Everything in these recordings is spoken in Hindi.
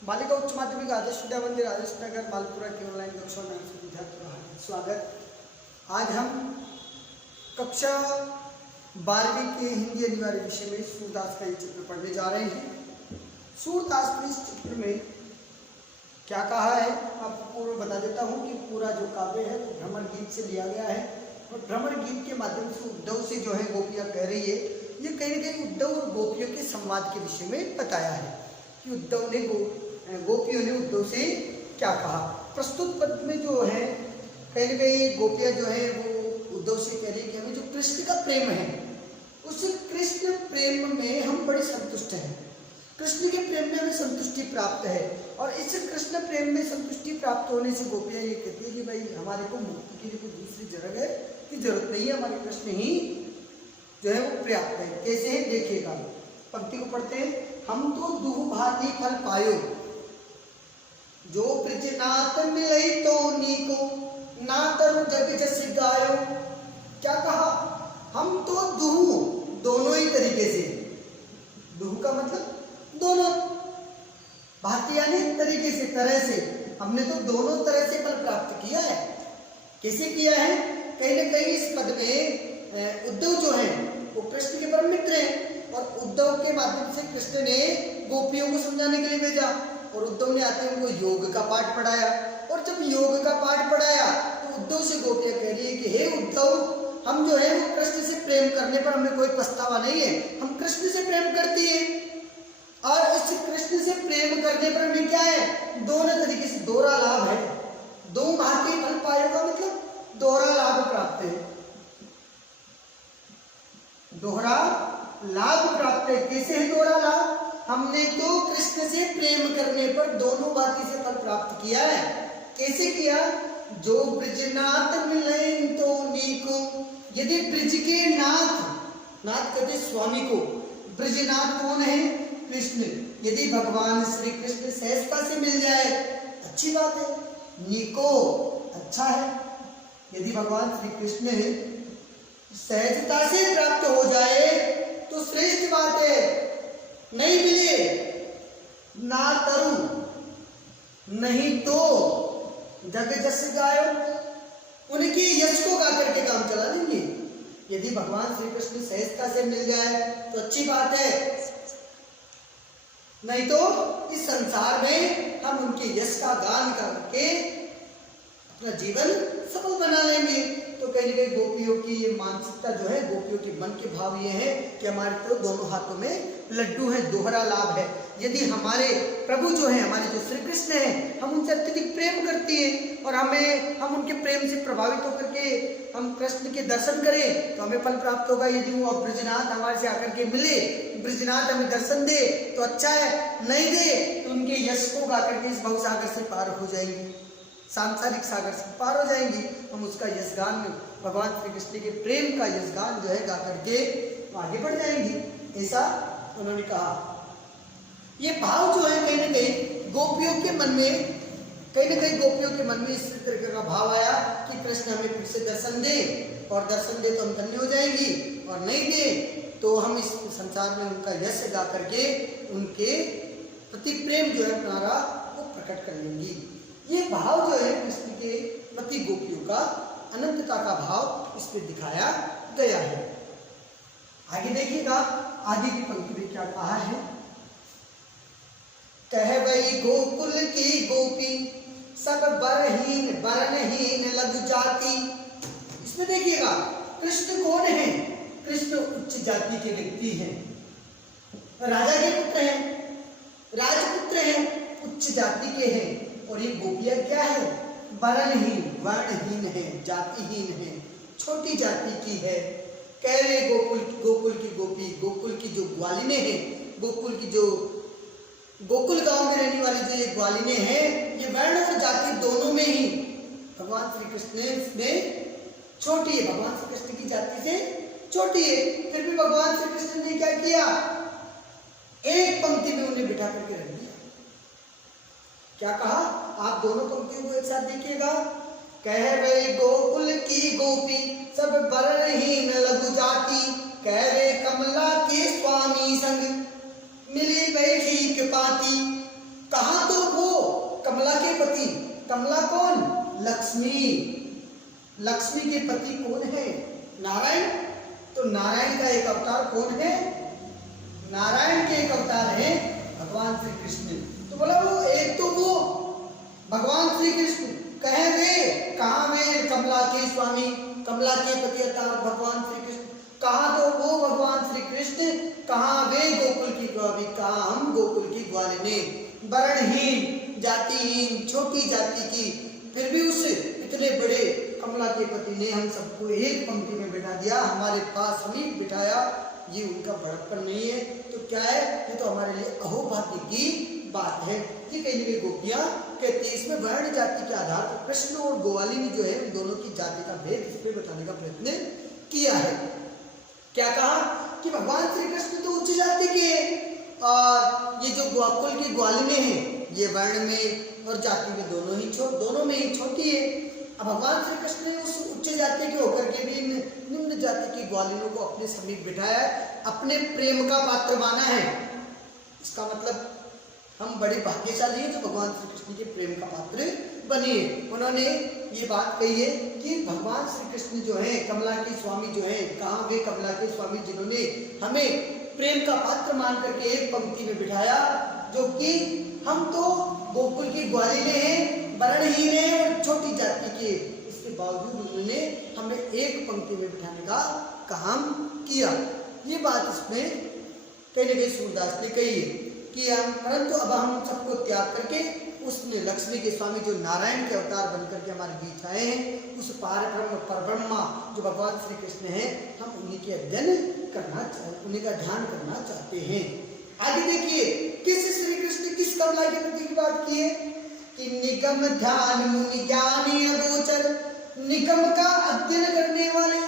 बालिका उच्च माध्यमिक आदर्श विद्या मंदिर आदर्श नगर मालपुरा की ऑनलाइन कक्षा में सभी विद्यार्थियों का हार्दिक स्वागत। आज हम कक्षा 12वीं के हिंदी अनिवार्य विषय में सूरदास का ये चित्र पढ़ने जा रहे हैं। सूरदास ने इस चित्र में क्या कहा है आपको पूर्व बता देता हूँ कि पूरा जो काव्य है वो भ्रमर गीत से लिया गया है और भ्रमर गीत के माध्यम से उद्धव से जो है गोपियाँ कह रही है, ये कहीं न कहीं उद्धव और गोपियों के संवाद के विषय में बताया है कि उद्धव ने गोपियों ने उद्धव से क्या कहा। प्रस्तुत पद में जो है कहीं न कहीं गोपियाँ जो है वो उद्धव से कह रही कि हमें जो कृष्ण का प्रेम है उस कृष्ण प्रेम में हम बड़े संतुष्ट हैं, कृष्ण के प्रेम में हमें संतुष्टि प्राप्त है। और इस कृष्ण प्रेम में संतुष्टि प्राप्त होने से गोपियाँ ये कहती है कि भाई हमारे को मुक्ति के लिए कोई दूसरी जगह की जरूरत नहीं है, हमारे कृष्ण ही जो है वो पर्याप्त है। कैसे है देखिएगा, पंक्ति को पढ़ते हैं। हम तो दुह भांति फल पायो जो ब्रजनाथ मिलई तो नीको ना तरु जग जस गायो। क्या कहा? हम तो दुह दोनों ही तरीके से, दुह का मतलब दोनों, भांति यानी तरीके से, तरह से, हमने तो दोनों तरह से फल प्राप्त किया है। कैसे किया है? कहीं ना कहीं इस पद में उद्धव जो है वो कृष्ण के परम मित्र हैं और उद्धव के माध्यम से कृष्ण ने गोपियों को समझाने के लिए भेजा और उद्धव ने आते उनको योग का पाठ पढ़ाया। और जब योग का पाठ पढ़ाया तो उद्धव से गोपियाँ कह रही है कि हे उद्धव, हम जो है वो कृष्ण से प्रेम करने पर हमें कोई पछतावा नहीं है, हम कृष्ण से प्रेम करती है और इस कृष्ण से प्रेम करने पर हमें क्या है, दोनों तरीके से दोहरा लाभ है। दो भांति फल पायो का मतलब दोहरा लाभ प्राप्त है, दोहरा लाभ प्राप्त है। कैसे है दोहरा लाभ? हमने तो कृष्ण से प्रेम करने पर दोनों भांति से फल प्राप्त किया है। कैसे किया? जो ब्रजनाथ मिले तो नीको, यदि ब्रज के नाथ, नाथ कहते स्वामी को, ब्रजनाथ कौन है? कृष्ण। यदि भगवान श्री कृष्ण सहजता से मिल जाए अच्छी बात है, नीको अच्छा है। यदि भगवान श्री कृष्ण सहजता से प्राप्त हो जाए तो श्रेष्ठ बात है। नहीं मिले ना तरु, नहीं तो जग जस गायो, उनकी यश को गा करके काम चला लेंगे। यदि भगवान श्री कृष्ण सहजता से मिल जाए तो अच्छी बात है, नहीं तो इस संसार में हम उनके यश का गान करके अपना जीवन सफल बना लेंगे। तो कहीं ना कहीं गोपियों की ये मानसिकता जो है, गोपियों के मन के भाव ये है कि हमारे तो दोनों हाथों में लड्डू है, दोहरा लाभ है। यदि हमारे प्रभु जो है, हमारे जो श्री कृष्ण है, हम उनसे अत्यधिक प्रेम करते हैं और हम उनके प्रेम से प्रभावित होकर के हम कृष्ण के दर्शन करें तो हमें फल प्राप्त होगा। यदि वो ब्रजनाथ हमारे से आकर के मिले, ब्रजनाथ हमें दर्शन दे तो अच्छा है, नहीं दे तो उनके यश को गा करके इस भवसागर से पार हो जाएंगे, सांसारिक सागर से पार हो जाएंगी। हम उसका यशगान में भगवान श्री कृष्ण के प्रेम का यशगान जो है गा करके आगे बढ़ जाएंगी, ऐसा उन्होंने कहा। ये भाव जो है कहीं ना कहीं गोपियों के मन में, कहीं ना कहीं गोपियों के मन में इस तरह का भाव आया कि कृष्ण हमें फिर से दर्शन दे, और दर्शन दे तो हम धन्य हो जाएंगी, और नहीं दे तो हम इस संसार में उनका यश गा करके उनके प्रति प्रेम जो है हमारा वो प्रकट कर लेंगी। ये भाव जो है कृष्ण के प्रति गोपियों का अनंतता का भाव इस पे दिखाया गया है। आगे देखिएगा, आगे की पंक्ति में क्या कहा है। कह वही गोकुल की गोपी सब बरहीन बरनहीन लघु जाति। इसमें देखिएगा कृष्ण कौन है? कृष्ण उच्च जाति के व्यक्ति हैं, राजा के पुत्र हैं, राजपुत्र हैं, उच्च जाति के हैं। और ये गोपियां क्या है? वर्णहीन, वर्णहीन है, जातिहीन है, छोटी जाति की है। कह रहे गोकुल की गोपी, गोकुल की जो ग्वालिने हैं, गोकुल की जो गोकुल गांव में रहने वाली जो ये ग्वालिने हैं, ये वर्ण और जाति दोनों में ही भगवान श्री कृष्ण में छोटी है, भगवान श्री कृष्ण की जाति से छोटी है। फिर भी भगवान श्री कृष्ण ने क्या किया? एक पंक्ति में उन्हें बिठा करके रख दिया। क्या कहा? आप दोनों पंक्तियों को एक साथ देखिएगा। कह वे गोकुल की गोपी सब बरनहीन लघु जाति, कह वे कमला के स्वामी संग मिली बैठी के पाती। कहा तो कमला कौन? लक्ष्मी। लक्ष्मी के पति कौन है? नारायण। तो नारायण का एक अवतार कौन है? नारायण के एक अवतार है भगवान श्री कृष्ण। तो बोला वो एक तो वो भगवान श्री कृष्ण कहे वे, कहाँ वे? कमला के स्वामी, कमला के पति अवतार भगवान श्री कृष्ण। कहाँ तो वो भगवान श्री कृष्ण, कहाँ वे गोकुल की स्वामी, कहाँ हम गोकुल की ग्वालिनी, वर्णहीन, जातिहीन, छोटी जाति की, फिर भी उस इतने बड़े कमला के पति ने हम सबको एक पंक्ति में बिठा दिया, हमारे पास हमें बिठाया। ये उनका बड़प्पन नहीं है तो क्या है? ये तो हमारे लिए अहोभाग्य की बात है। ये कहीं भी गोपियां कहती है इसमें वर्ण जाति के आधार पर कृष्ण और ग्वालिनी जो है उन दोनों की जाति का भेद इस पे बताने का प्रयत्न किया है। क्या कहा कि भगवान श्री कृष्ण तो उच्च जाति के और ये जो गोकुल की ग्वालिनी है ये वर्ण में और जाति में दोनों में ही छोटी है। अब भगवान श्री कृष्ण ने उस उच्च जाति के होकर के भी निम्न जाति की ग्वालिनों को अपने समीप बिठाया है, अपने प्रेम का पात्र माना है। इसका मतलब हम बड़े भाग्यशाली हैं जो भगवान श्री कृष्ण के प्रेम का पात्र बने। उन्होंने ये बात कही है कि भगवान श्री कृष्ण जो है कमला के स्वामी जो है, कहाँ वे कमला के स्वामी जिन्होंने हमें प्रेम का पात्र मान करके एक पंक्ति में बिठाया, जो कि हम तो गोकुल की ग्वालिनी हैं, वर्णहीन है और छोटी जाति के, इसके बावजूद उन्होंने हमें एक पंक्ति में बिठाने का काम किया। ये बात इसमें कहीं ना कहीं सूरदास ने कही है कि हम, परंतु अब हम सबको त्याग करके उसने लक्ष्मी के स्वामी जो नारायण के अवतार बनकर के हमारे बीच आए हैं, उस पारब्रह्म परब्रह्मा जो भगवान श्री कृष्ण हैं, हम उन्हीं के अध्ययन करना चाहते, उन्हीं का ध्यान करना चाहते हैं। आगे देखिए किस श्री कृष्ण किस कमला के प्रति की बात की है कि निगम ध्यान मुनि ज्ञानी अगोचर, निगम का अध्ययन करने वाले,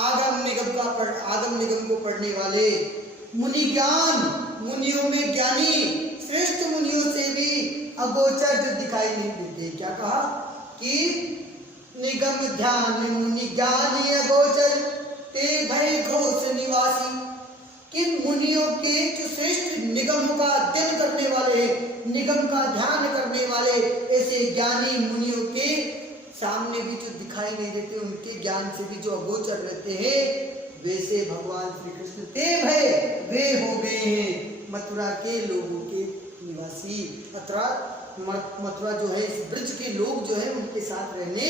आगम निगम को पढ़ने वाले, मुनि ज्ञान, मुनियों में ज्ञानी, श्रेष्ठ मुनियों से भी अगोचर जो दिखाई नहीं देते। क्या कहा कि निगम ध्यान मुनि ज्ञानी अगोचर, ते भय घोष निवासी। किन मुनियों के जो श्रेष्ठ निगमों का अध्ययन करने वाले हैं, निगम का ध्यान करने वाले, ऐसे ज्ञानी मुनियों के सामने भी जो दिखाई नहीं देते, उनके ज्ञान से भी जो अगोचर रहते हैं, वैसे भगवान श्री कृष्ण ते भय वे हो गए हैं मथुरा के लोगों के निवासी। मथुरा जो है इस ब्रज के लोग जो है उनके साथ रहने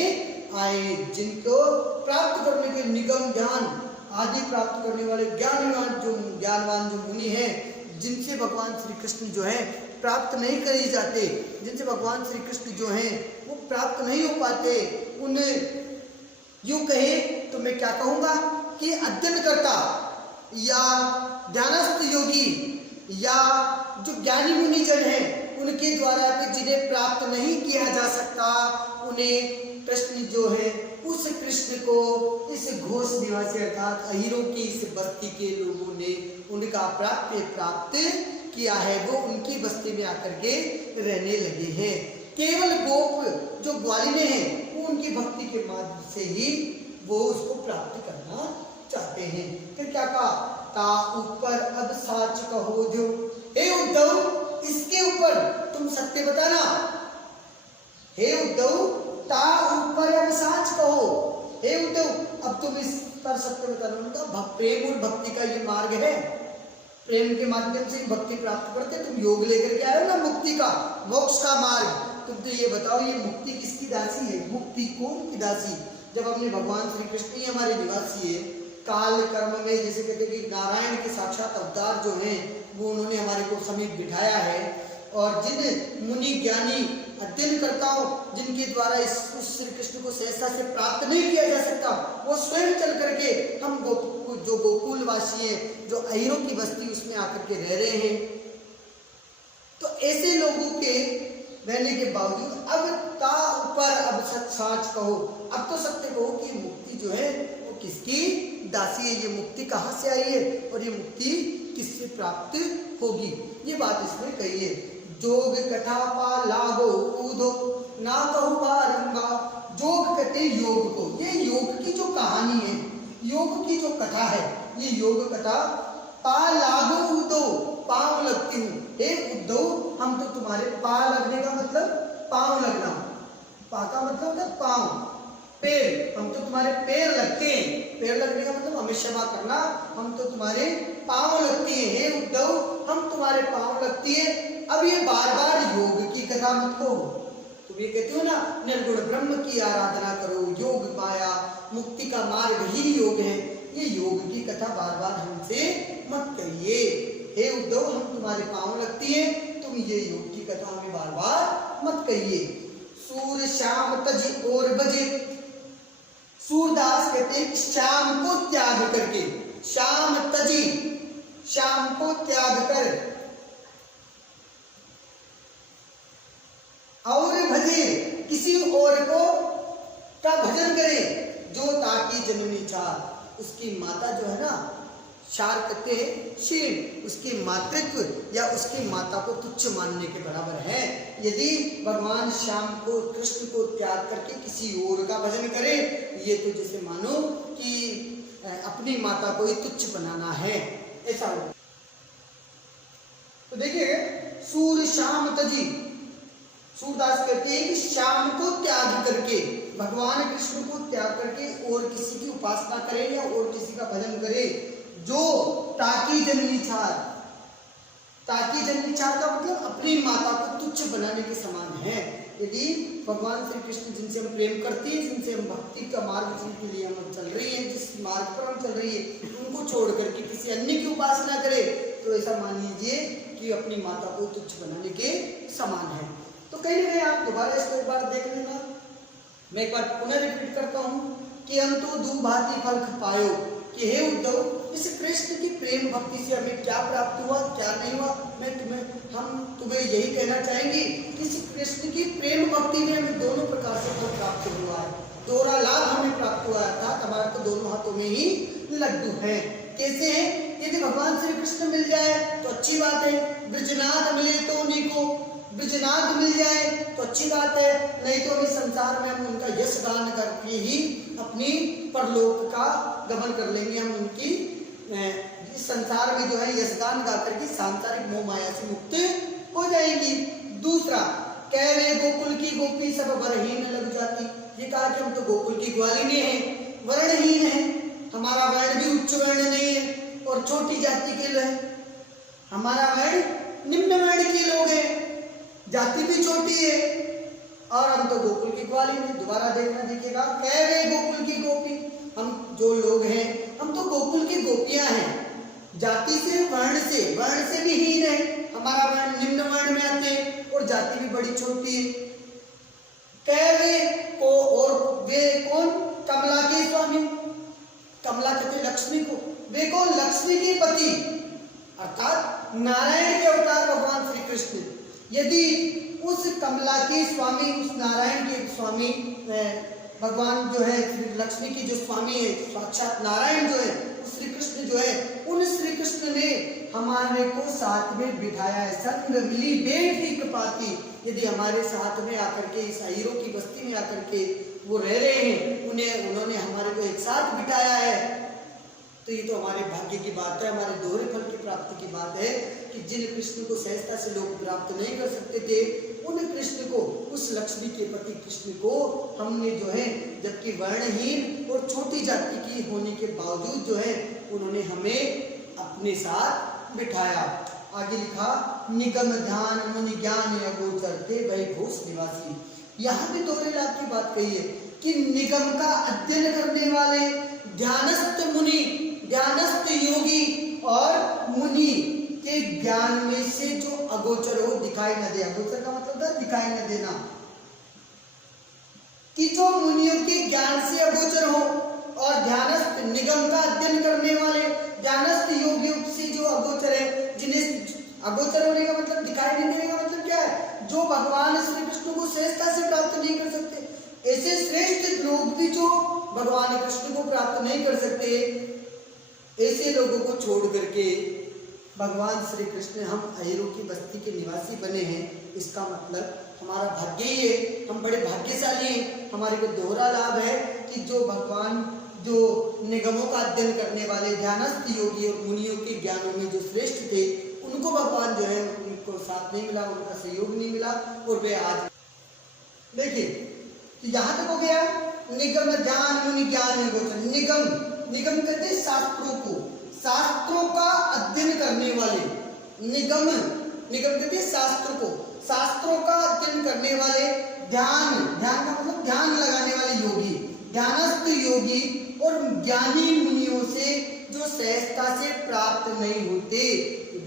आए, जिनको प्राप्त करने के निगम ध्यान आदि प्राप्त करने वाले ज्ञानवान जो मुनि हैं, जिनसे भगवान श्री कृष्ण जो है प्राप्त नहीं करे जाते, जिनसे भगवान श्री कृष्ण जो हैं वो प्राप्त नहीं हो पाते, उन्हें यूं कहे तो मैं क्या कहूँगा कि अध्ययन करता या ध्यानस्थ योगी या जो ज्ञानी मुनिजन हैं, उनके द्वारा भी जिन्हें प्राप्त नहीं किया जा सकता, उन्हें कृष्ण जो है उस कृष्ण को इस घोष निवासी अर्थात अहीरों की इस बस्ती के लोगों ने उनका प्राप्त किया है, वो उनकी बस्ती में आकर के रहने लगे हैं। केवल गोप जो ग्वालिने हैं वो उनकी भक्ति के माध्यम से ही वो उसको प्राप्त करना चाहते हैं। फिर क्या कहा, ता ऊपर अब साच कहो जो, हे उद्धव इसके ऊपर तुम सत्य बताना, हे उद्धव ता ऊपर अब साच कहो, हे उद्धव अब तुम इस पर सत्य बताना। उनका प्रेम और भक्ति का ये मार्ग है, प्रेम के माध्यम से भक्ति प्राप्त करते, तुम योग लेकर के आए हो ना मुक्ति का, मोक्ष का मार्ग, तुम तो ये बताओ ये मुक्ति किसकी दासी है, मुक्ति कौन की दासी? जब हमने भगवान श्री कृष्ण ही हमारे निवासी है, काल कर्म में जैसे कहते हैं कि नारायण के साक्षात अवतार जो हैं वो उन्होंने हमारे को समीप बिठाया है, और जिन मुनि ज्ञानी अध्ययन करताओं जिनके द्वारा इस श्री कृष्ण को सहसा से प्राप्त नहीं किया जा सकता, वो स्वयं चल करके हम जो गोकुलवासी हैं, जो अहीरों की बस्ती उसमें आकर के रह रहे हैं, तो ऐसे लोगों के रहने के बावजूद अब ता ऊपर अब सच कहो, अब तो सत्य कहो कि मुक्ति जो है वो किसकी दासी है, ये मुक्ति कहाँ से आई है और ये मुक्ति किससे प्राप्त होगी, ये बात इसमें कही है। जोग कथा पा लागो ऊधो ना कहूँ पारंगा, जोग कहते हैं योग को, ये योग की जो कहानी है, योग की जो कथा है, ये योग कथा पा लागो उद्धव पांव लगती हूँ, हे उद्धव हम तो तुम्हारे पा लगने का मतलब पांव लगना, पा का मतलब होता है पांव, पैर, हम तो तुम्हारे पैर लगते हैं, पैर लगने का मतलब हमें क्षमा करना, हम तो तुम्हारे पांव लगती है, हे उद्धव हम तुम्हारे पांव लगती है। अब ये बार बार योग की कथा मत कहो, तुम ये कहते हो ना निर्गुण ब्रह्म की आराधना करो, योग माया मुक्ति का मार्ग ही योग है, ये योग की कथा बार बार हमसे मत कहिए, हे उद्धव हम तुम्हारे पांव लगती है, तुम ये योग की कथा हमें बार बार मत कहिए। सूर श्याम तज और बजे, सूरदास कहते हैं श्याम को त्याग करके, श्याम तजी, श्याम को त्याग कर, और भजे किसी और को का भजन करे, जो ताकि जननी चार, उसकी माता जो है ना, शार कहते हैं शील, उसकी मातृत्व या उसकी माता को तुच्छ मानने के बराबर है। यदि भगवान श्याम को कृष्ण को त्याग करके किसी और का भजन करे, ये तो जैसे मानो कि अपनी माता को ही तुच्छ बनाना है, ऐसा हो। तो देखिए सूर श्याम तजी, सूरदास कहते हैं कि श्याम को त्याग करके, भगवान कृष्ण को त्याग करके और किसी की उपासना करे या और किसी का भजन करे, जो ताकि जननी चार, ताकि जननी चार का मतलब अपनी माता को तुच्छ बनाने के समान है। यदि भगवान श्री कृष्ण जिनसे हम प्रेम करते हैं, जिनसे हम भक्ति का मार्ग जिनके लिए हम चल रही है, जिस मार्ग पर हम चल रही है, उनको छोड़ करके किसी अन्य की उपासना करे, तो ऐसा मान लीजिए कि अपनी माता को तुच्छ बनाने के समान है। तो कहीं ना कहीं आप दोबारा इसको एक बार देख लेना, मैं एक बार पुनः रिपीट करता हूँ कि हम तो दू भांति फल पायो, कि हे उद्धव इस कृष्ण की प्रेम भक्ति से हमें क्या प्राप्त हुआ क्या नहीं हुआ, हम तुम्हें यही कहना चाहेंगे कि इस कृष्ण की प्रेम भक्ति में हमें दोनों प्रकार से फल प्राप्त हुआ है, दोहरा लाभ हमें प्राप्त हुआ है, अर्थात हमारा तो दोनों हाथों में ही लड्डू है। कैसे है? यदि भगवान श्री कृष्ण मिल जाए तो अच्छी बात है, ब्रजनाथ मिले तो उन्हीं को, ब्रजनाथ मिल जाए तो अच्छी बात है, नहीं तो अभी संसार में हम उनका यश गान करके ही अपनी परलोक का गमन कर लेंगे, हम उनकी इस संसार में जो है यश गान गा करके सांसारिक मोह माया से मुक्त हो जाएंगी। दूसरा, कह रहे गोकुल की गोपी सब वरहीन लग जाती, ये कहा कि हम तो गोकुल की ग्वालिनी है, वर्णहीन है, हमारा वर्ण भी उच्च वर्ण नहीं है और छोटी जाति के लोग, हमारा वर्ण निम्न वर्ण के लोग हैं, जाति भी छोटी है और हम तो गोकुल की ग्वालिनी। दोबारा देखना, देखिएगा, कह रहे गोकुल की गोपी, हम जो लोग हैं हम तो गोकुल की गोपियां हैं, जाति से वर्ण से भी हीन है, हमारा वर्ण निम्न वर्ण में आते हैं और जाति भी बड़ी छोटी है। कह वे को, और वे कौन? कमला के स्वामी, कमला कहते लक्ष्मी को, वे कौन? लक्ष्मी के पति अर्थात नारायण के अवतार भगवान श्री कृष्ण। यदि उस कमला के स्वामी, उस नारायण के स्वामी भगवान जो है लक्ष्मी की जो स्वामी है, साक्षात नारायण जो है, श्री कृष्ण जो है, उन श्री कृष्ण ने हमारे को साथ में बिठाया है, संग मिली बेटी कृपाती, यदि हमारे साथ में आकर के इस हीरो की बस्ती में आकर के वो रह रहे हैं, उन्होंने हमारे को एक साथ बिठाया है, तो ये तो हमारे भाग्य की बात है, हमारे दोहरे फल की प्राप्ति की बात है कि जिन कृष्ण को सहजता से लोग प्राप्त नहीं कर सकते थे, उन कृष्ण को, उस लक्ष्मी के पति कृष्ण को हमने जो है, जबकि वर्णहीन और छोटी जाति की होने के बावजूद जो है, उन्होंने हमें अपने साथ बिठाया। आगे लिखा, निगम ध्यान मुनि ज्ञान अगोचर थे भय घोष निवासी। यहाँ भी दोहरे लाभ की बात कही है कि निगम का अध्ययन करने वाले ध्यानस्थ मुनि, ध्यानस्थ योगी और मुनि के ज्ञान में से जो अगोचर हो, दिखाई न दे, अगोचर का मतलब था दिखाई न देना, कि जो मुनियों के ज्ञान से अगोचर हो और ध्यानस्थ निगम का अध्ययन करने वाले ध्यानस्थ योगियों से जो अगोचर है, जिन्हें अगोचर होने का मतलब दिखाई नहीं देने का मतलब क्या है? जो भगवान श्री कृष्ण को श्रेष्ठता से प्राप्त नहीं कर सकते, ऐसे श्रेष्ठ लोग भी जो भगवान कृष्ण को प्राप्त नहीं कर सकते, ऐसे लोगों को छोड़ करके भगवान श्री कृष्ण हम अहिरो की बस्ती के निवासी बने हैं, इसका मतलब हमारा भाग्य ही है, हम बड़े भाग्यशाली हैं। हमारे को दोहरा लाभ है कि जो भगवान जो निगमों का अध्ययन करने वाले ध्यानस्थ योगी और मुनियों के ज्ञानों में जो श्रेष्ठ थे, उनको भगवान जो है उनको साथ नहीं मिला, उनका सहयोग नहीं मिला और वे आज देखिए तो यहाँ तक हो गया निगम ध्यान मुनि ज्ञान गोचर। निगम, निगम कहते हैं शास्त्रों को, शास्त्रों का अध्ययन करने वाले। निगम, निगम कहते हैं शास्त्र को, शास्त्रों का अध्ययन करने वाले। ध्यान, ध्यान का मतलब ध्यान लगाने वाले योगी, ध्यानस्थ योगी और ज्ञानी मुनियों से जो सहजता से प्राप्त नहीं होते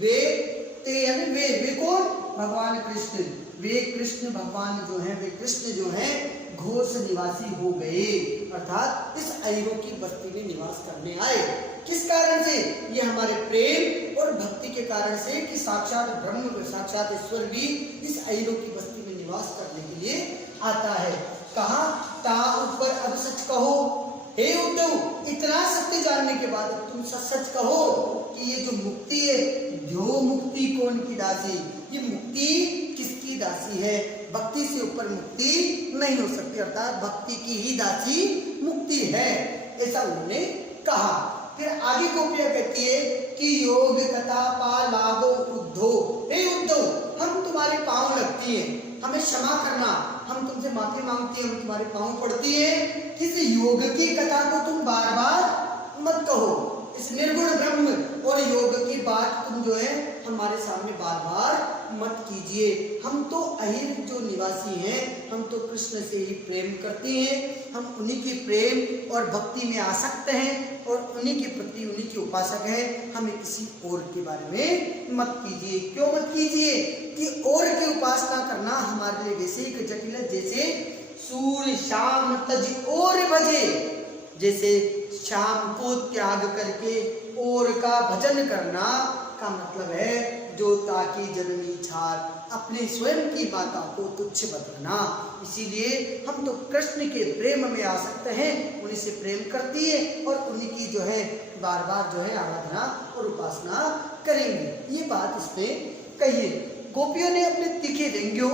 वे वे कौन? भगवान कृष्ण। वे कृष्ण भगवान जो हैं, वे कृष्ण जो हैं घोष निवासी हो गए, अर्थात इस अहिरों की बस्ती में निवास करने आए। किस कारण से? ये हमारे प्रेम और भक्ति के कारण से कि साक्षात ब्रह्म, साक्षात ईश्वर भी इस अहिरों की बस्ती में निवास करने के लिए आता है। कहा? ता ऊपर अब सच कहो हे उद्धव, इतना सत्य जानने के बाद तुम सच कहो कि ये जो मुक्ति है, जो मुक्ति कौन की दासी, ये मुक्ति किसकी दासी है? भक्ति से ऊपर मुक्ति नहीं हो सकती, अर्थात भक्ति की ही दासी मुक्ति है, ऐसा उन्होंने कहा। फिर आगे गोपियां कहती है कि योग कथा पालागो उद्धो, हे उद्धव हम तुम्हारे पांव लगती हैं, हमें क्षमा करना, हम तुमसे माफी मांगती हैं, हम तुम्हारे पांव पड़ती है। इस योग की कथा को तुम बार बार मत कहो, इस निर्गुण ब्रह्म और योग की बात तुम जो है हमारे सामने बार बार मत कीजिए। हम तो अहिर जो निवासी हैं, हम तो कृष्ण से ही प्रेम करते हैं, हम उन्हीं के प्रेम और भक्ति में आसक्त हैं और उन्हीं के प्रति, उन्हीं के उपासक हैं। हमें किसी और के बारे में मत कीजिए। क्यों मत कीजिए? कि और की उपासना करना हमारे लिए वैसे ही जटिल है जैसे सूर्य शाम तज और भजे, जैसे शाम को त्याग करके और का भजन करना का मतलब है जो ताकि जननी छार, अपने स्वयं की माता को तुच्छ बतलाना। इसीलिए हम तो कृष्ण के प्रेम में आ सकते हैं, उन्हीं से प्रेम करती है और उन्हीं की जो है बार बार जो है आराधना और उपासना करेंगे। ये बात इसमें कही है। गोपियों ने अपने तीखे व्यंग्यों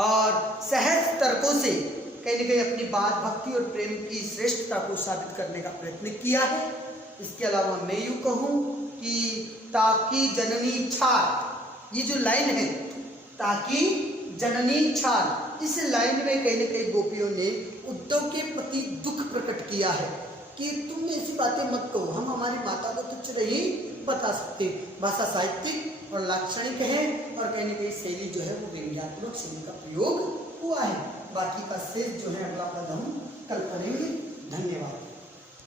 और सहज तर्कों से कहीं न कहीं अपनी बात भक्ति और प्रेम की श्रेष्ठता को साबित करने का प्रयत्न किया है। इसके अलावा मैं यूँ कहूँ कि ताकि जननी छार, ये जो लाइन है ताकि जननी छार, इस लाइन में कहीं न कहीं गोपियों ने उद्धव के प्रति दुख प्रकट किया है कि तुम ऐसी बातें मत कहो, हम हमारी माता को तुच्छ नहीं बता सकते। भाषा साहित्यिक और लाक्षणिक है और कहीं न कहीं शैली जो है वो व्यंग्यात्मक शैली का प्रयोग हुआ है। बाकी का शेष जो है अगला पद हम कल पढ़ेंगे। धन्यवाद।